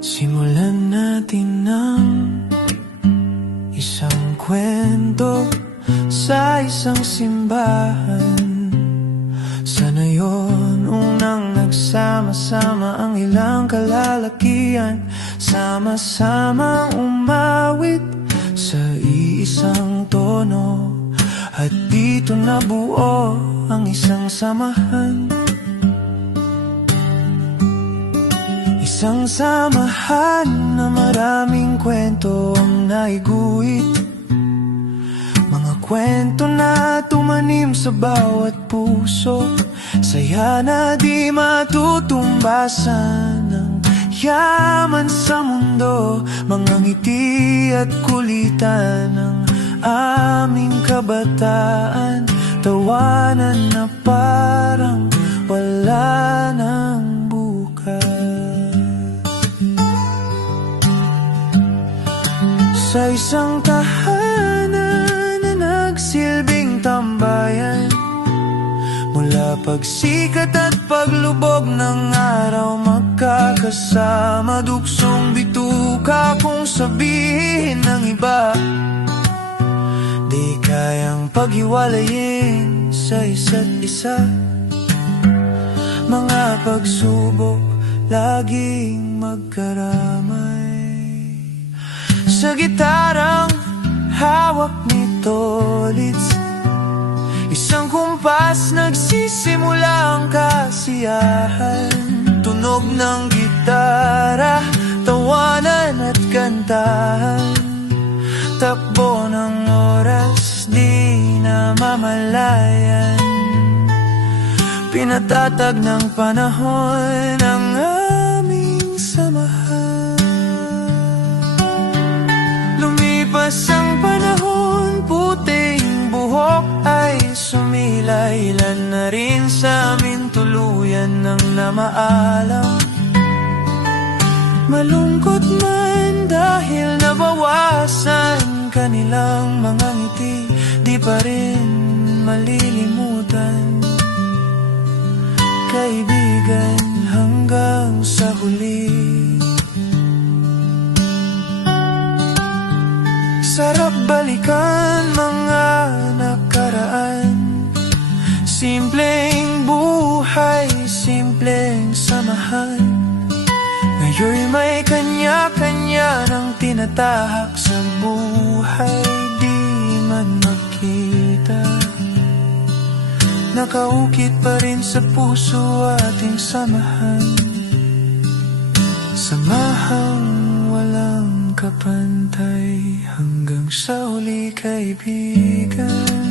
Simulan natin ng isang kwento sa isang simbahan. Sana yun unang nagsama-sama ang ilang kalalakihan, sama-samang umawit sa iisang tono, at dito nabuo ang isang samahan. Isang samahan na maraming kwento ang naiguhit, mga kwento na tumanim sa bawat puso, saya na di matutumbasan ng yaman sa mundo, mga ngiti at kulitan ng aming kabataan, tawanan na parang wala nang bukas. Sa isang tahanan na nagsilbing tambayan, mula pagsikat at paglubog ng araw, magkakasama, duksong bituka kung sabihin ng iba di kayang paghiwalayin sa isa't isa. Mga pagsubok laging magkaramay, sa gitarang hawak ni Tolitz, isang kumpas nagsisimula ang kasiyahan. Tunog ng gitara, tawanan at kantahan, takbo ng oras di namamalayan, pinatatag ng panahon ang aming samahan. Lumipas ang panahon, puting buhok ay sumilay, ilan na rin sa amin tuluyan ng namaalam. Malungkot man dahil nabawasan kanilang mga ngiti, di pa rin malilimutan, kaibigan, hanggang sa huli. Sarap balikan mga nakaraan, simpleng buhay, simpleng samahan. Ngayon'y may kanya-kanya ng tinatahak sa buhay, di man makita, nakaukit pa rin sa puso ating samahan. Samahang walang kapantay, hanggang sa huli, kaibigan.